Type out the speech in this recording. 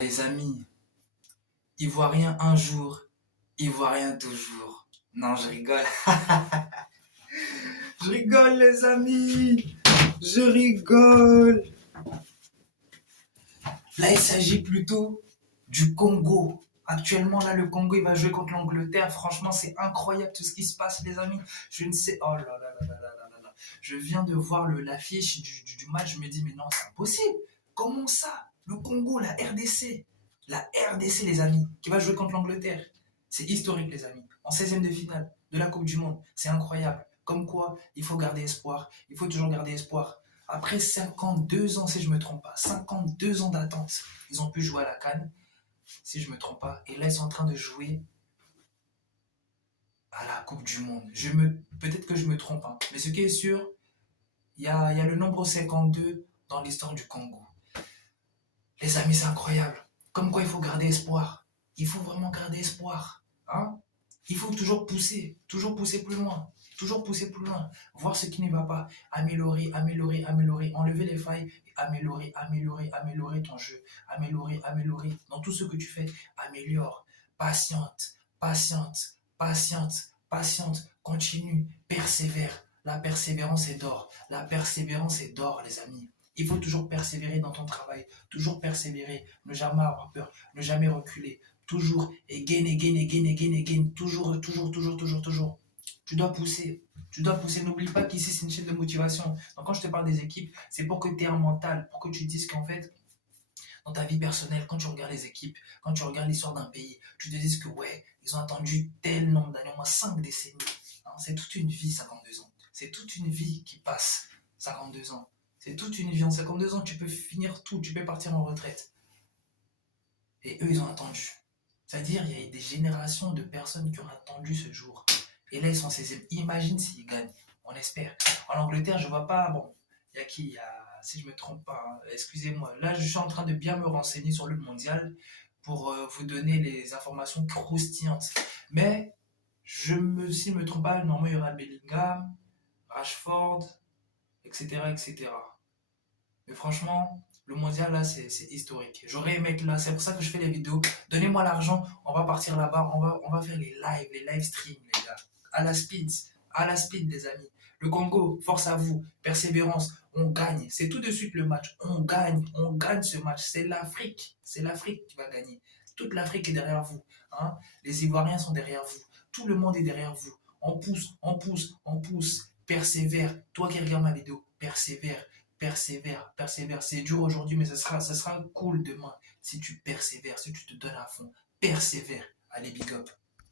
Les amis, Ivoirien un jour, Ivoirien toujours. Non, je rigole. Je rigole, les amis. Je rigole. Là, il s'agit plutôt du Congo. Actuellement, là, le Congo, il va jouer contre l'Angleterre. Franchement, c'est incroyable tout ce qui se passe, les amis. Je ne sais. Oh là là là là là là là. Je viens de voir l'affiche du match. Je me dis, mais non, c'est impossible. Comment ça? Le Congo, la RDC. La RDC, les amis, qui va jouer contre l'Angleterre. C'est historique, les amis. En 16e de finale de la Coupe du Monde. C'est incroyable. Comme quoi, il faut garder espoir. Il faut toujours garder espoir. Après 52 ans, si je ne me trompe pas, 52 ans d'attente, ils ont pu jouer à la CAN, si je ne me trompe pas. Et là, ils sont en train de jouer à la Coupe du Monde. Peut-être que je me trompe, hein. Mais ce qui est sûr, il y a le nombre 52 dans l'histoire du Congo. Les amis, c'est incroyable. Comme quoi, il faut garder espoir. Il faut vraiment garder espoir. Hein? Il faut toujours pousser plus loin. Toujours pousser plus loin. Voir ce qui ne va pas. Améliorer, améliorer, améliorer. Enlever les failles. Améliorer, améliorer, améliorer ton jeu. Améliorer, améliorer. Dans tout ce que tu fais, améliore. Patiente, patiente, patiente, patiente. Continue, persévère. La persévérance est d'or. La persévérance est d'or, les amis. Il faut toujours persévérer dans ton travail, toujours persévérer, ne jamais avoir peur, ne jamais reculer, toujours again, again, again, again, again, toujours, toujours, toujours, toujours, toujours. Tu dois pousser. N'oublie pas qu'ici c'est une chaîne de motivation. Donc quand je te parle des équipes, c'est pour que tu aies un mental, pour que tu te dises qu'en fait, dans ta vie personnelle, quand tu regardes les équipes, quand tu regardes l'histoire d'un pays, tu te dises que ouais, ils ont attendu tel nombre d'années, au moins 5 décennies. Hein, c'est toute une vie, 52 ans. C'est toute une vie qui passe, 52 ans. C'est toute une vie. En 52 ans, tu peux finir tout, tu peux partir en retraite. Et eux, ils ont attendu. C'est-à-dire, il y a des générations de personnes qui ont attendu ce jour. Et là, ils sont 16e. Imagine s'ils gagnent. On espère. En Angleterre, je ne vois pas. Bon, il y a qui il y a, si je ne me trompe pas, hein, excusez-moi. Là, je suis en train de bien me renseigner sur le mondial pour vous donner les informations croustillantes. Mais, si je ne me trompe pas, normalement, il y aura Bellingham, Rashford, etc., etc. Mais franchement, le mondial là, c'est historique. J'aurais aimé être là, c'est pour ça que je fais les vidéos. Donnez-moi l'argent, on va partir là-bas, on va faire les live streams, les gars. À la speed, les amis. Le Congo, force à vous, persévérance, on gagne. C'est tout de suite le match. On gagne ce match. C'est l'Afrique qui va gagner. Toute l'Afrique est derrière vous. Hein. Les Ivoiriens sont derrière vous. Tout le monde est derrière vous. On pousse, on pousse, on pousse. Persévère. Toi qui regardes ma vidéo, persévère. Persévère, persévère. C'est dur aujourd'hui, mais ça sera cool demain si tu persévères, si tu te donnes à fond. Persévère. Allez, big up.